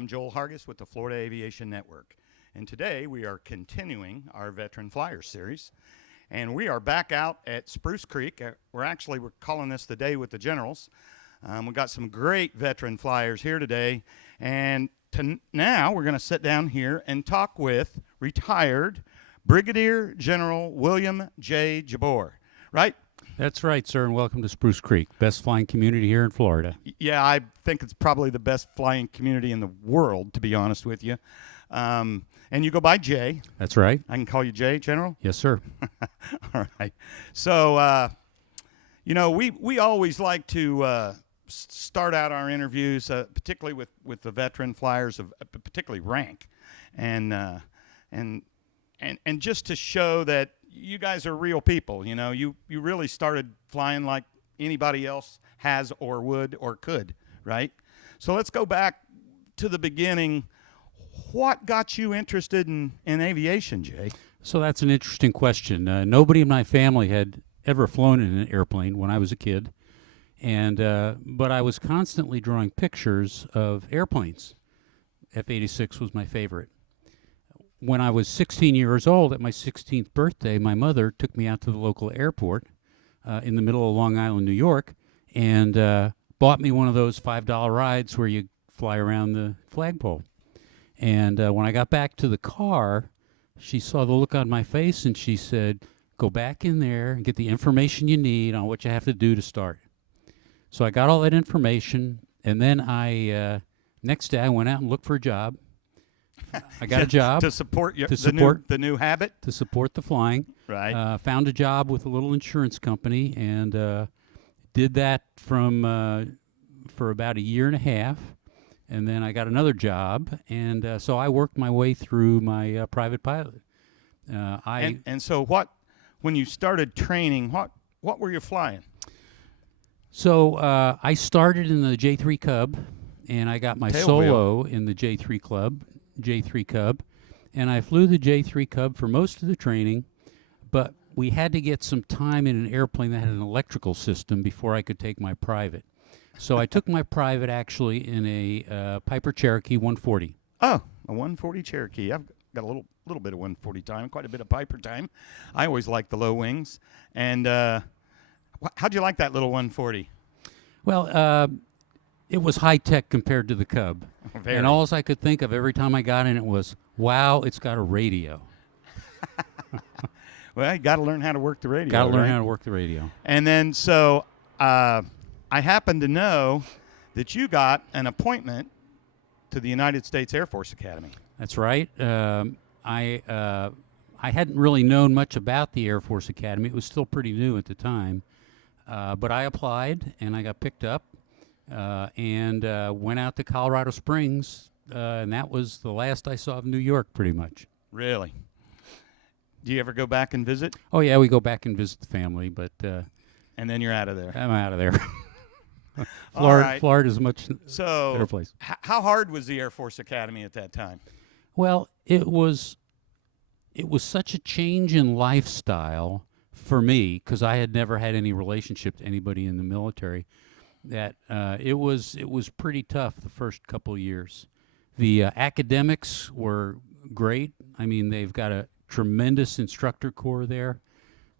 I'm Joel Hargis with the Florida Aviation Network, and today we are continuing our Veteran Flyers series, and we are back out at Spruce Creek. We're calling this the Day with the Generals. We've got some great veteran flyers here today, and now we're going to sit down here and talk with retired Brigadier General William J. JABOUR, right? That's right, sir, and welcome to Spruce Creek, best flying community here in Florida. Yeah, I think it's probably the best flying community in the world, to be honest with you. And you go by Jay. That's right. I can call you Jay, General? Yes, sir. All right. So, we always like to start out our interviews, particularly with the veteran flyers of particularly rank, and just to show that you guys are real people. You know, you really started flying like anybody else has or would or could, right? So let's go back to the beginning. What got you interested in aviation, Jay? So that's an interesting question. Nobody in my family had ever flown in an airplane when I was a kid, but I was constantly drawing pictures of airplanes. F-86 was my favorite. When I was 16 years old, at my 16th birthday, my mother took me out to the local airport in the middle of Long Island, New York, and bought me one of those $5 rides where you fly around the flagpole. And when I got back to the car, she saw the look on my face, and she said, go back in there and get the information you need on what you have to do to start. So I got all that information, and then next day I went out and looked for a job. I got a job to support the new habit, to support the flying. Right. Found a job with a little insurance company and did that for about a year and a half, and then I got another job, and so I worked my way through my private pilot. So when you started training, what were you flying? So I started in the J3 Cub, and I got my solo in the J3 Cub, and I flew the J3 Cub for most of the training, but we had to get some time in an airplane that had an electrical system before I could take my private. So I took my private actually in a Piper Cherokee 140. Oh, a 140 Cherokee. I've got a little bit of 140 time, quite a bit of Piper time. I always like the low wings. And how'd you like that little 140? Well, it was high-tech compared to the Cub. Very. And all I could think of every time I got in it was, wow, it's got a radio. Well, you got to learn how to work the radio. Got to learn right? how to work the radio. And then so I happen to know that you got an appointment to the United States Air Force Academy. That's right. I hadn't really known much about the Air Force Academy. It was still pretty new at the time. But I applied, and I got picked up. And went out to Colorado Springs, and that was the last I saw of New York, pretty much. Really? Do you ever go back and visit? Oh, yeah, we go back and visit the family, but... and then you're out of there. I'm out of there. Right. Florida's a much better place. How hard was the Air Force Academy at that time? Well, it was such a change in lifestyle for me, because I had never had any relationship to anybody in the military, that it was pretty tough the first couple of years. The academics were great. I mean, they've got a tremendous instructor corps there.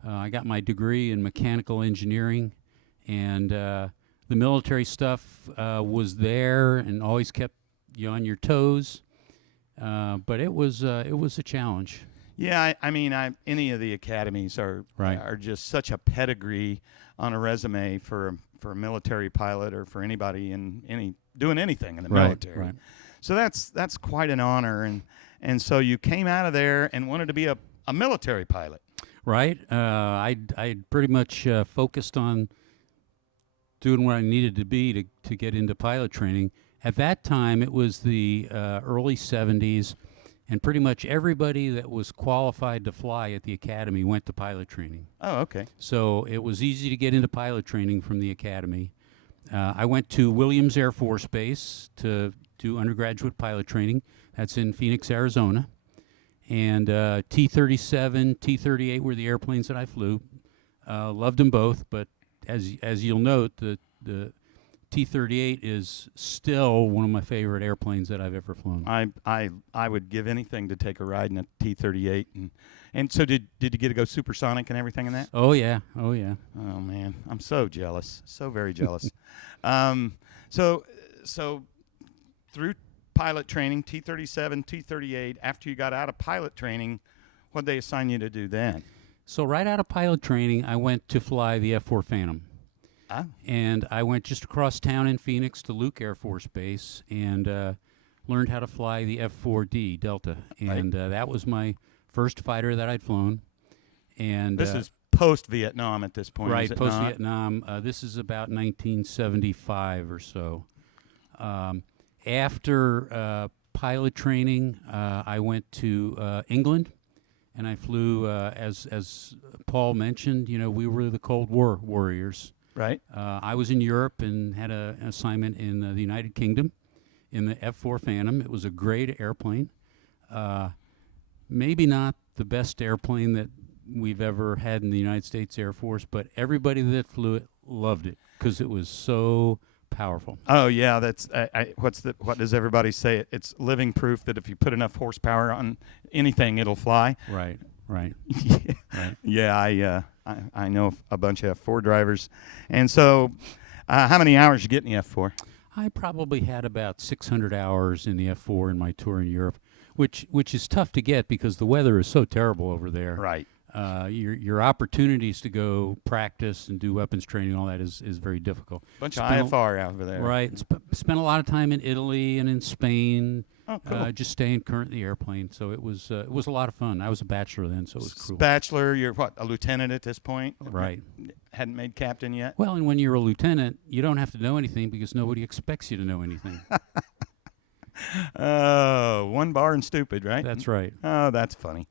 I got my degree in mechanical engineering, and the military stuff was there and always kept you on your toes. But it was a challenge. Yeah, I mean, any of the academies are just such a pedigree on a resume for a military pilot or for anybody doing anything in the military. Right. So that's quite an honor, and so you came out of there and wanted to be a military pilot. Right. I pretty much focused on doing what I needed to be to get into pilot training. At that time, it was the early 70s, and pretty much everybody that was qualified to fly at the academy went to pilot training. Oh, okay. So it was easy to get into pilot training from the academy. I went to Williams Air Force Base to do undergraduate pilot training. That's in Phoenix, Arizona. And T-37, T-38 were the airplanes that I flew. Loved them both, but as you'll note, the T-38 is still one of my favorite airplanes that I've ever flown. I would give anything to take a ride in a T-38. And so did you get to go supersonic and everything in that? Oh yeah, oh yeah. Oh man, I'm so jealous, so very jealous. So through pilot training, T-37, T-38. After you got out of pilot training, what did they assign you to do then? So right out of pilot training, I went to fly the F-4 Phantom. Ah. And I went just across town in Phoenix to Luke Air Force Base and learned how to fly the F-4D Delta. And that was my first fighter that I'd flown. And this is post-Vietnam at this point, right, is it post-Vietnam. This is about 1975 or so. After pilot training, I went to England, and I flew, as Paul mentioned, we were the Cold War warriors. Right. I was in Europe and had an assignment in the United Kingdom in the F-4 Phantom. It was a great airplane. Maybe not the best airplane that we've ever had in the United States Air Force, but everybody that flew it loved it because it was so powerful. Oh yeah, that's what does everybody say? It's living proof that if you put enough horsepower on anything, it'll fly. Right. Right. Yeah. Right. Yeah, I know a bunch of F4 drivers. And so how many hours you get in the F4? I probably had about 600 hours in the F4 in my tour in Europe, which is tough to get because the weather is so terrible over there. Right. Your opportunities to go practice and do weapons training, all that is very difficult. Bunch of IFR out over there. Right. Spent a lot of time in Italy and in Spain. Oh, cool. Just staying current in the airplane, so it was a lot of fun. I was a bachelor then, so it was cool. Bachelor, you're what, a lieutenant at this point? Right. Hadn't made captain yet? Well, and when you're a lieutenant, you don't have to know anything because nobody expects you to know anything. One bar and stupid, right? That's right. Oh, that's funny.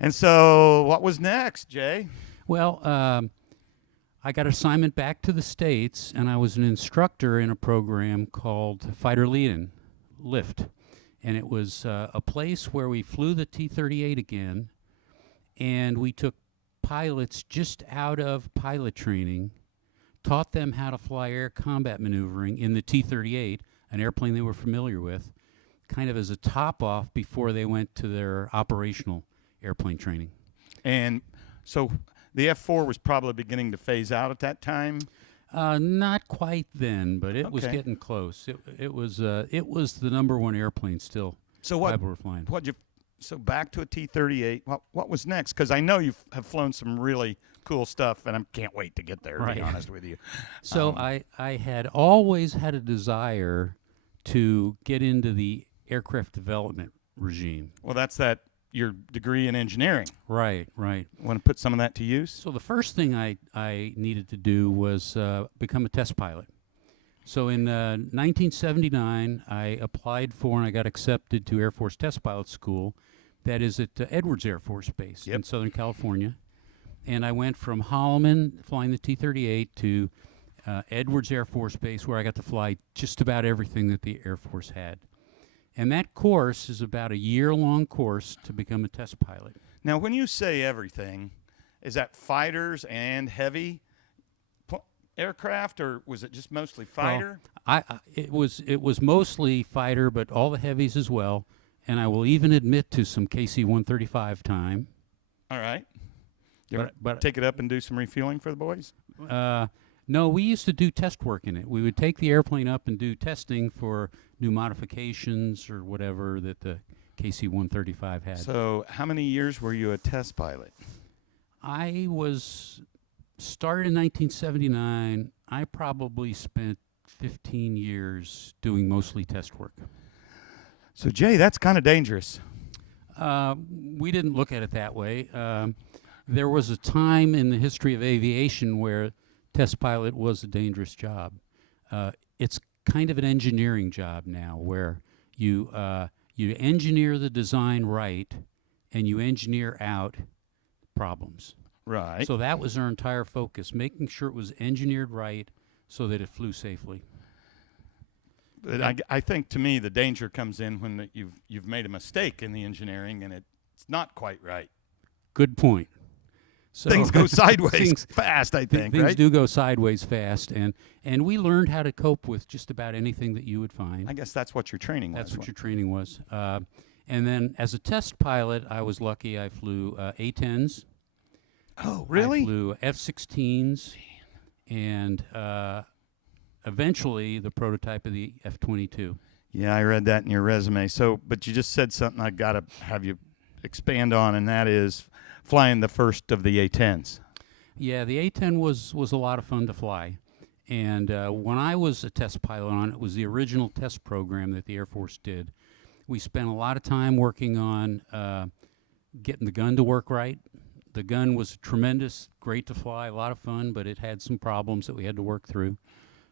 And so what was next, Jay? Well, I got assignment back to the States, and I was an instructor in a program called Fighter Lead-In, LIFT. And it was a place where we flew the T-38 again, and we took pilots just out of pilot training, taught them how to fly air combat maneuvering in the T-38, an airplane they were familiar with, kind of as a top-off before they went to their operational airplane training. And so the F-4 was probably beginning to phase out at that time? Not quite then, but it was getting close. It was the number one airplane still. So what? Were flying. So back to a T-38. What was next? Because I know you have flown some really cool stuff, and I can't wait to get there. To be honest with you. So I had always had a desire to get into the aircraft development regime. Well, that's your degree in engineering. Right. Want to put some of that to use? So the first thing I needed to do was become a test pilot. So in 1979, I applied for and I got accepted to Air Force Test Pilot School. That is at Edwards Air Force Base in Southern California. And I went from Holloman, flying the T-38, to Edwards Air Force Base, where I got to fly just about everything that the Air Force had. And that course is about a year-long course to become a test pilot. Now, when you say everything, is that fighters and heavy aircraft, or was it just mostly fighter? Well, it was mostly fighter, but all the heavies as well. And I will even admit to some KC-135 time. All right. You ever take it up and do some refueling for the boys? No, we used to do test work in it. We would take the airplane up and do testing for new modifications or whatever that the KC-135 had. So how many years were you a test pilot? I was started in 1979. I probably spent 15 years doing mostly test work. So, Jay, that's kind of dangerous. We didn't look at it that way. There was a time in the history of aviation where test pilot was a dangerous job. It's kind of an engineering job now, where you engineer the design right, and you engineer out problems. Right. So that was our entire focus, making sure it was engineered right so that it flew safely. But I think, to me, the danger comes in when you've made a mistake in the engineering and it's not quite right. Good point. So things go sideways things- fast, I think, things right? do go sideways fast, and we learned how to cope with just about anything that you would find. I guess that's what your training That's was. what your training was. And then as a test pilot, I was lucky. I flew A-10s. Oh, I really? flew F-16s, and eventually the prototype of the F-22. Yeah, I read that in your resume. So, but you just said something I got to have you expand on, and that is flying the first of the A-10s. Yeah, the A-10 was a lot of fun to fly. And when I was a test pilot on it, was the original test program that the Air Force did. We spent a lot of time working on getting the gun to work right. The gun was tremendous, great to fly, a lot of fun, but it had some problems that we had to work through.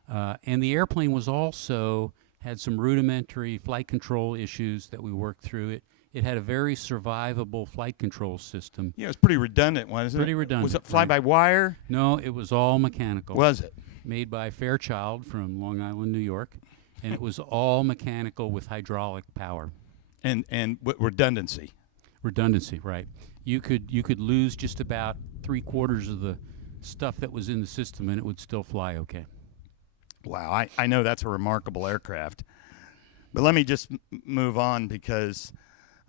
And the airplane was also had some rudimentary flight control issues that we worked through. It had a very survivable flight control system. Yeah, it was pretty redundant, wasn't Pretty it? redundant, Was it right. fly-by-wire? No, it was all mechanical. Was it? Made by Fairchild from Long Island, New York, and it was all mechanical with hydraulic power. And redundancy. Redundancy, right? You could lose just about 3/4 of the stuff that was in the system, and it would still fly okay. Wow, I know that's a remarkable aircraft. But let me just move on because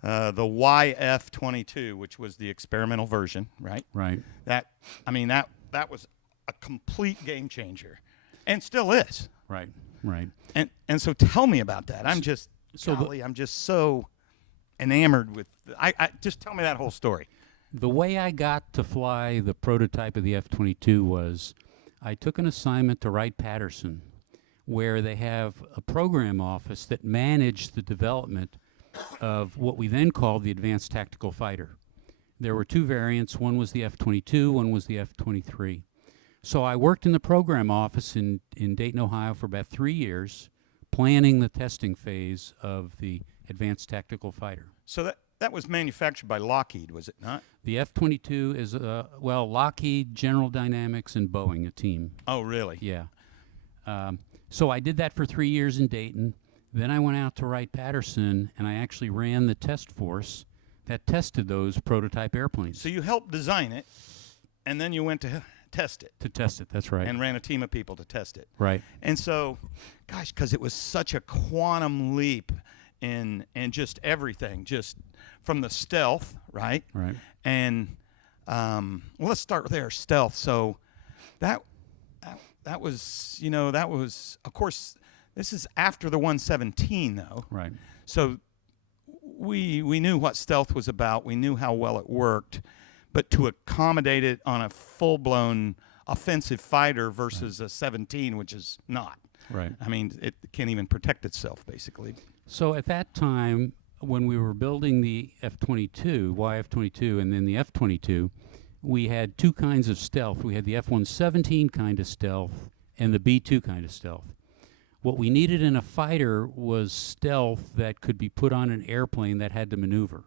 the YF-22, which was the experimental version, right? Right. That was a complete game changer, and still is. Right. Right. And so tell me about that. I'm just so enamored with. I just tell me that whole story. The way I got to fly the prototype of the F-22 was I took an assignment to Wright-Patterson, where they have a program office that managed the development of what we then called the Advanced Tactical Fighter. There were two variants. One was the F-22, one was the F-23. So I worked in the program office in Dayton, Ohio for about 3 years, planning the testing phase of the Advanced Tactical Fighter. So that was manufactured by Lockheed, was it not? The F-22 is, Lockheed, General Dynamics, and Boeing, a team. Oh, really? Yeah. So I did that for 3 years in Dayton. Then I went out to Wright-Patterson, and I actually ran the test force that tested those prototype airplanes. So you helped design it, and then you went to test it. To test it, that's right. And ran a team of people to test it. Right. And so, gosh, because it was such a quantum leap in just everything, just from the stealth, right? Right. And let's start there, stealth. So that was, of course, this is after the 117, though. Right. So we knew what stealth was about. We knew how well it worked. But to accommodate it on a full-blown offensive fighter versus a 17, which is not. Right. I mean, it can't even protect itself, basically. So at that time, when we were building the F-22, YF-22, and then the F-22, we had two kinds of stealth. We had the F-117 kind of stealth and the B-2 kind of stealth. What we needed in a fighter was stealth that could be put on an airplane that had to maneuver.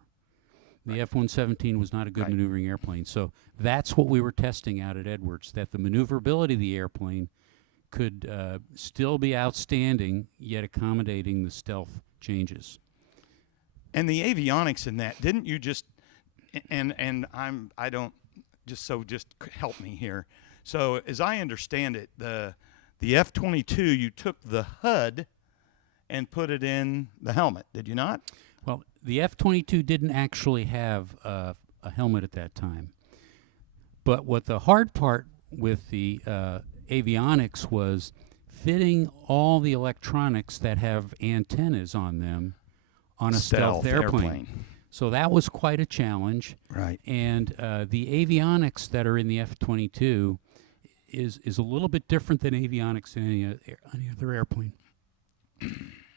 The F-117 was not a good maneuvering airplane. So that's what we were testing out at Edwards, that the maneuverability of the airplane could still be outstanding, yet accommodating the stealth changes. And the avionics in that, didn't you just just help me here. So as I understand it, the F-22, you took the HUD and put it in the helmet, did you not? Well, the F-22 didn't actually have a helmet at that time. But what the hard part with the avionics was fitting all the electronics that have antennas on them on a stealth airplane. So that was quite a challenge. Right. And the avionics that are in the F-22 is a little bit different than avionics in any other airplane.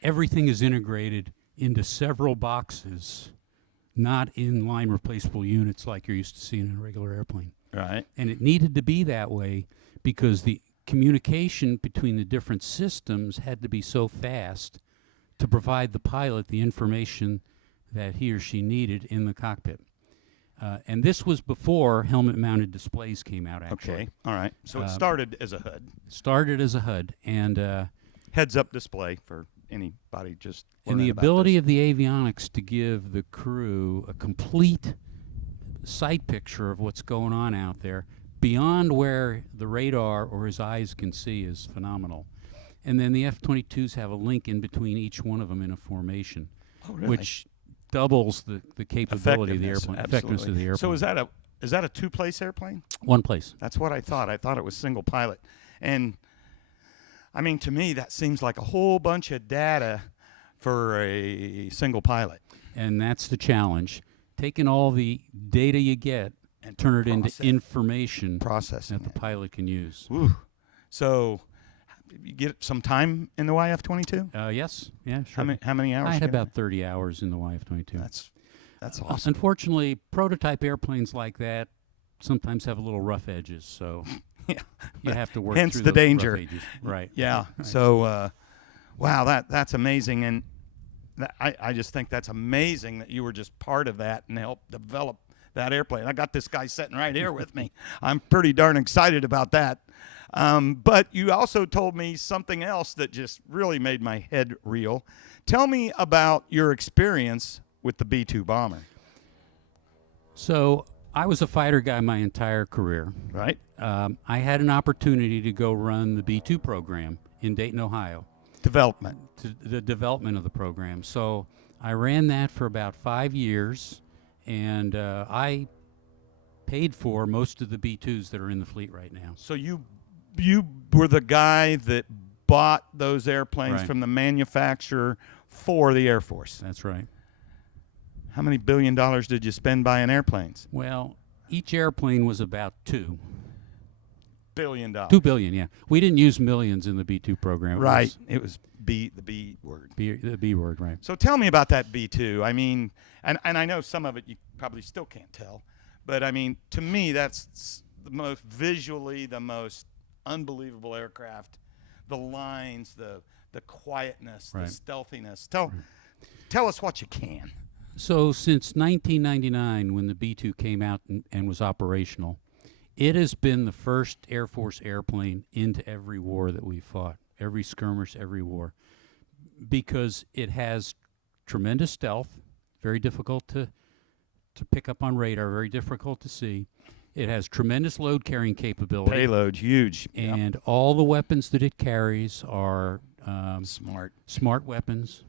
Everything is integrated into several boxes, not in line replaceable units like you're used to seeing in a regular airplane. Right. And it needed to be that way because the communication between the different systems had to be so fast to provide the pilot the information that he or she needed in the cockpit. And this was before helmet-mounted displays came out, actually. Okay. All right. So it started as a HUD. Started as a HUD. And heads-up display for anybody just and the learning about ability this. of the avionics to give the crew a complete sight picture of what's going on out there beyond where the radar or his eyes can see is phenomenal. And then the F-22s have a link in between each one of them in a formation, Oh, really? which doubles the capability of the airplane, effectiveness of the airplane. So is that a two-place airplane? One place. That's what I thought. I thought it was single pilot. And I mean, to me, that seems like a whole bunch of data for a single pilot. And that's the challenge. Taking all the data you get And turn it into process- information processing that the it. pilot can use. Ooh. So you get some time in the YF-22? Yes, yeah, sure. How many hours? I had you get in about 30 hours in the YF-22. there? That's awesome. Unfortunately, prototype airplanes like that sometimes have a little rough edges, so Yeah. you have to work Hence through the those danger. rough edges. Right. Yeah. Right. So, wow, that's amazing, and I just think that's amazing that you were just part of that and helped develop that airplane. I got this guy sitting right here with me. I'm pretty darn excited about that. But you also told me something else that just really made my head reel. Tell me about your experience with the B-2 bomber. So I was a fighter guy my entire career. Right? I had an opportunity to go run the B-2 program in Dayton, Ohio. Development. The development of the program. So I ran that for about 5 years, and I paid for most of the B-2s that are in the fleet right now. So you were the guy that bought those airplanes Right. from the manufacturer for the Air Force. That's right. How many $1 billion did you spend buying airplanes? Well, each airplane was about $2 $billion. billion. Yeah, we didn't use millions in the B-2 program. It Right. was It was the B word. the B word, right? So tell me about that B-2. I mean, and I know some of it you probably still can't tell, but I mean, to me, that's the most visually the most unbelievable aircraft. The lines, the quietness, Right. the stealthiness. Tell us what you can. So since 1999, when the B-2 came out and was operational, it has been the first Air Force airplane into every war that we fought, every skirmish, every war, because it has tremendous stealth, very difficult to pick up on radar, very difficult to see. It has tremendous load carrying capability. Payload, huge. And all the weapons that it carries are Smart. weapons.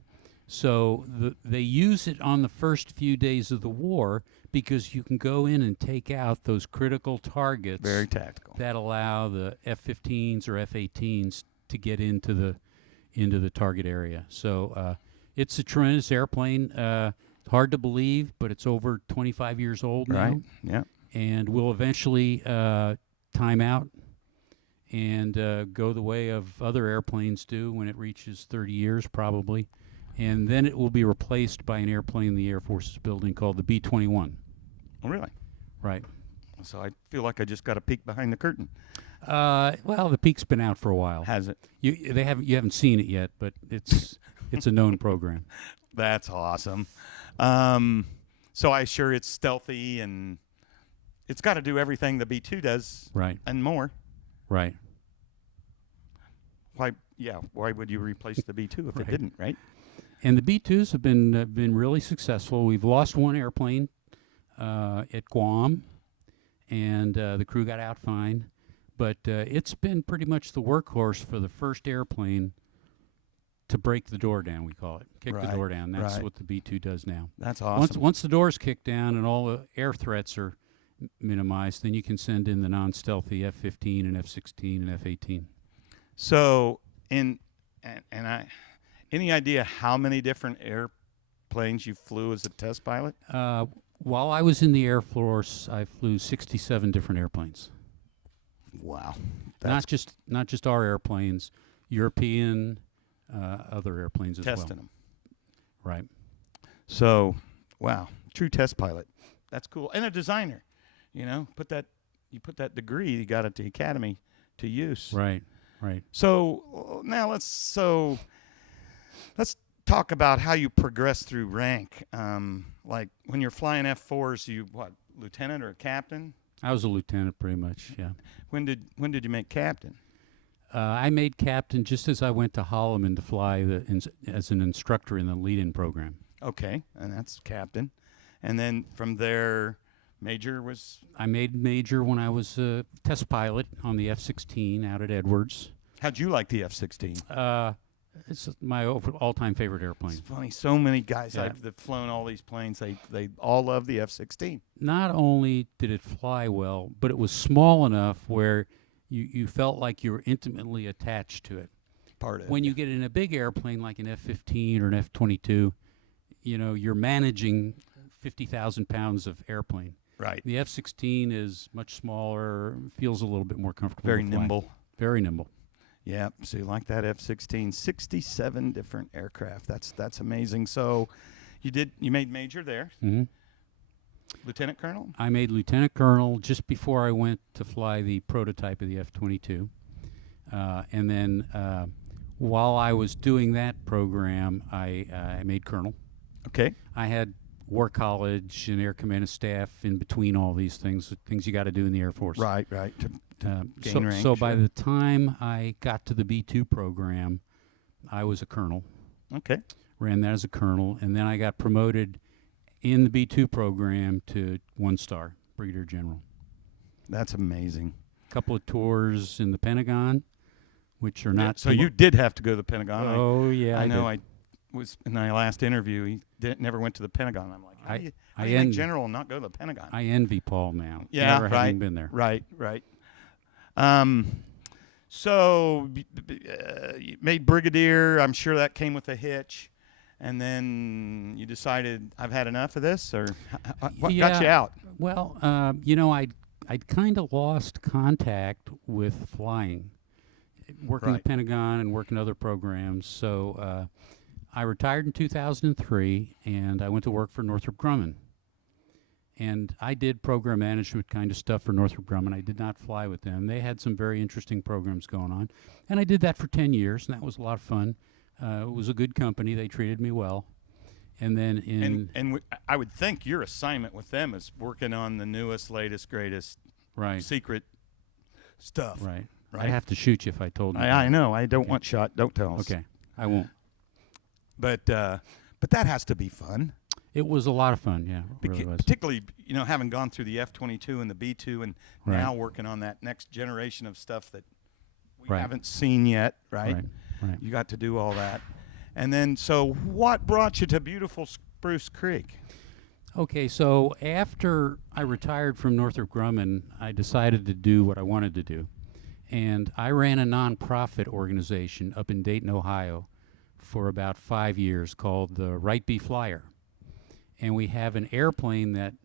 So they use it on the first few days of the war because you can go in and take out those critical targets Very tactical. that allow the F-15s or F-18s to get into the target area. So it's a tremendous airplane. Hard to believe, but it's over 25 years old now. Right. Yeah. And will eventually time out and go the way of other airplanes do when it reaches 30 years probably. And then it will be replaced by an airplane the Air Force is building called the B-21. Oh, really? Right. So I feel like I just got a peek behind the curtain. Well, the peak's been out for a while. Has it? You haven't seen it yet, but it's a known program. That's awesome. So I sure it's stealthy and it's got to do everything the B-2 does Right. and more. Right. Why would you replace the B-2 if Right. it didn't, right? And the B-2s have been really successful. We've lost one airplane at Guam, and the crew got out fine. But it's been pretty much the workhorse for the first airplane to break the door down, we call it. Kick the Right, door down. That's right. what the B-2 does now. That's awesome. Once the door's kicked down and all the air threats are minimized, then you can send in the non-stealthy F-15 and F-16 and F-18. So any idea how many different airplanes you flew as a test pilot? While I was in the Air Force, I flew 67 different airplanes. Wow. Not just our airplanes, European, other airplanes as testing well. them. Right. So, wow, true test pilot. That's cool. And a designer. You put that degree you got at the academy to use. Right. Right. So now let's talk about how you progress through rank. Like when you're flying F4s, you lieutenant or captain? I was a lieutenant pretty much. Yeah. When did you make captain? I made captain just as I went to Holloman to fly as an instructor in the lead-in program. Okay, and that's captain. And then from there, Major was. I made major when I was a test pilot on the F-16 out at Edwards. How'd you like the F-16? It's my all-time favorite airplane. It's funny. So many guys Yeah. I've flown all these planes. They all love the F-16. Not only did it fly well, but it was small enough where you felt like you were intimately attached to it. Part of When it. you get in a big airplane like an F-15 or an F-22, you're managing 50,000 pounds of airplane. Right. The F-16 is much smaller, feels a little bit more comfortable. Very to fly. nimble. Very nimble. Yeah. So you like that F-16? 67 different aircraft. That's amazing. So you made major there. hmm Lieutenant Colonel? I made lieutenant colonel just before I went to fly the prototype of the F-22. And then while I was doing that program, I made colonel. Okay. I had War College and Air Command and Staff in between all these things you got to do in the Air Force. Right. To gain rank. So by sure. the time I got to the B-2 program, I was a colonel. Okay. Ran that as a colonel, and then I got promoted in the B-2 program to 1-star, Brigadier General. That's amazing. Couple of tours in the Pentagon, which are Yeah, not. so you did have to go to the Pentagon. Oh yeah, I know. did. I was in my last interview. He never went to the Pentagon. I'm like, how do you I make envy- general and not go to the Pentagon? I envy Paul now. Yeah, never right, having been there. Right. So you made brigadier. I'm sure that came with a hitch, and then you decided I've had enough of this, or what got you Yeah. out? Well, I'd kind of lost contact with flying, working Right. the Pentagon and working other programs. So I retired in 2003, and I went to work for Northrop Grumman. And I did program management kind of stuff for Northrop Grumman. I did not fly with them. They had some very interesting programs going on. And I did that for 10 years, and that was a lot of fun. It was a good company. They treated me well. And then I would think your assignment with them is working on the newest, latest, greatest right, secret stuff. right. Right. I'd have to shoot you if I told you. I know. I don't Okay. want shot. Don't tell us. Okay, I won't. But that has to be fun. It was a lot of fun, yeah. It really was. Particularly, having gone through the F-22 and the B-2 and Right. now working on that next generation of stuff that we Right. haven't seen yet, right? Right. You got to do all that. And then, so what brought you to beautiful Spruce Creek? Okay, so after I retired from Northrop Grumman, I decided to do what I wanted to do. And I ran a nonprofit organization up in Dayton, Ohio for about 5 years called the Wright B Flyer. And we have an airplane that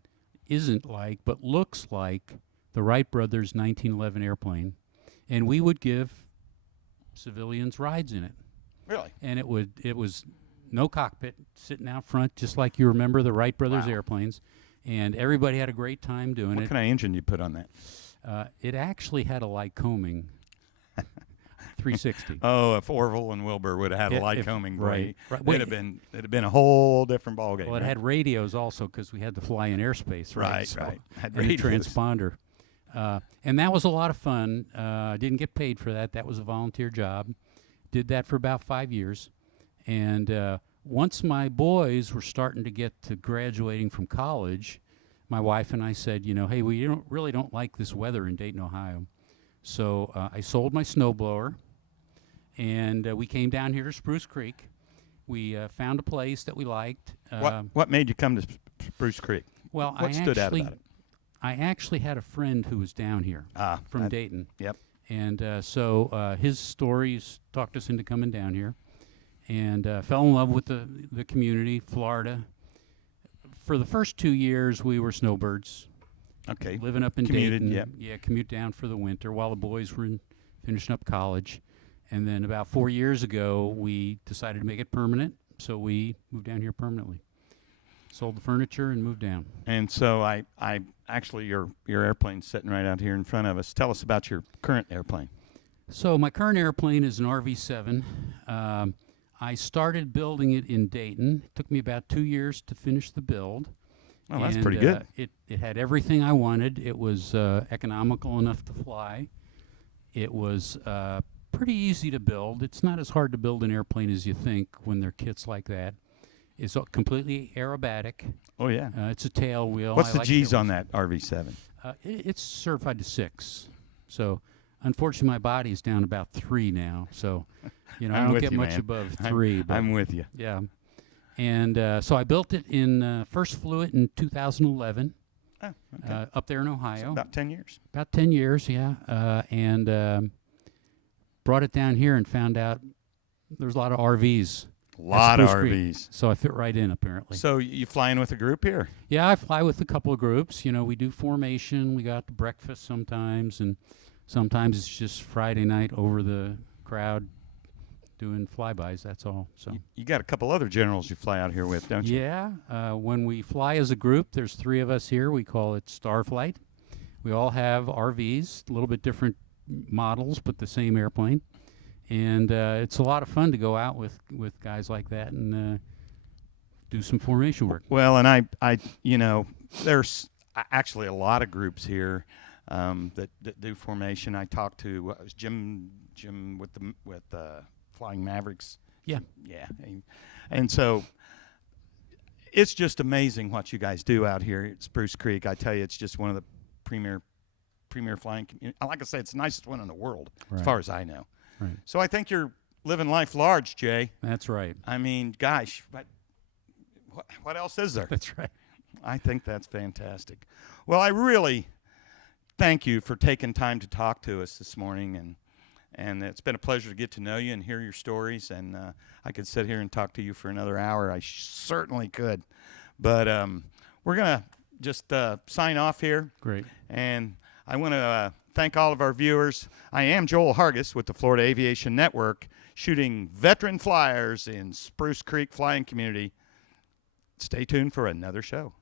isn't like, but looks like the Wright brothers' 1911 airplane. And we would give civilians rides in it. Really? And it was no cockpit, sitting out front, just like you remember the Wright brothers Wow. airplanes. And everybody had a great time doing What it. kind of engine you put on that? It actually had a Lycoming 360. Oh, if Orville and Wilbur would have had a If- Lycoming, right. boy, Wait, it'd have been a whole different ballgame. well, it right? had radios also because we had to fly in airspace, right? Right, So- right. Had and a radios. transponder. And that was a lot of fun. I didn't get paid for that. That was a volunteer job. Did that for about 5 years. And once my boys were starting to get to graduating from college, my wife and I said, hey, we really don't like this weather in Dayton, Ohio. So I sold my snowblower, and we came down here to Spruce Creek. We found a place that we liked. What made you come to Spruce Creek? Well, What stood out about it? I actually had a friend who was down here from Dayton. Yep. And so his stories talked us into coming down here, and fell in love with the community, Florida. For the first 2 years, we were snowbirds, Okay. living up in Commuted, Dayton. yep. Yeah, commute down for the winter while the boys were finishing up college. And then about 4 years ago, we decided to make it permanent, so we moved down here permanently. Sold the furniture and moved down. And so I actually your airplane's sitting right out here in front of us. Tell us about your current airplane. So my current airplane is an RV-7. I started building it in Dayton. It took me about 2 years to finish the build. Oh, that's And, pretty good. It had everything I wanted. It was economical enough to fly. It was pretty easy to build. It's not as hard to build an airplane as you think when they're kits like that. It's completely aerobatic. Oh yeah. It's a tail wheel. What's I the like G's tail on wheels. that RV7? It's certified to 6. So, unfortunately, my body's down about 3 now. So, I I'm don't with get you, much man. above 3. But I'm with you. yeah. And so I built it first flew it in 2011 Oh, okay. up there in So Ohio. about 10 years. About 10 years, yeah. And brought it down here and found out there's a lot of RVs. A lot of Spruce Creek. RVs. So I fit right in, apparently. So you flying with a group here? Yeah, I fly with a couple of groups. We do formation. We got breakfast sometimes, and sometimes it's just Friday night over the crowd doing flybys. That's all. So You got a couple other generals you fly out here with, don't you? yeah, when we fly as a group, there's 3 of us here. We call it Starflight. We all have RVs, a little bit different models, but the same airplane. And it's a lot of fun to go out with guys like that and do some formation work. Well, and I there's actually a lot of groups here that do formation. I talked to it was Jim with Flying Mavericks. Yeah. Yeah. And so it's just amazing what you guys do out here at Spruce Creek. I tell you, it's just one of the premier flying community. Like I say, it's the nicest one in the world, as Right. far as I know. Right. So I think you're living life large, Jay. That's right. I mean, gosh, what else is there? That's right. I think that's fantastic. Well, I really thank you for taking time to talk to us this morning, and it's been a pleasure to get to know you and hear your stories. And I could sit here and talk to you for another hour. I certainly could, but we're gonna just sign off here. Great. And I want to thank all of our viewers. I am Joel Hargis with the Florida Aviation Network, shooting veteran flyers in Spruce Creek flying community. Stay tuned for another show.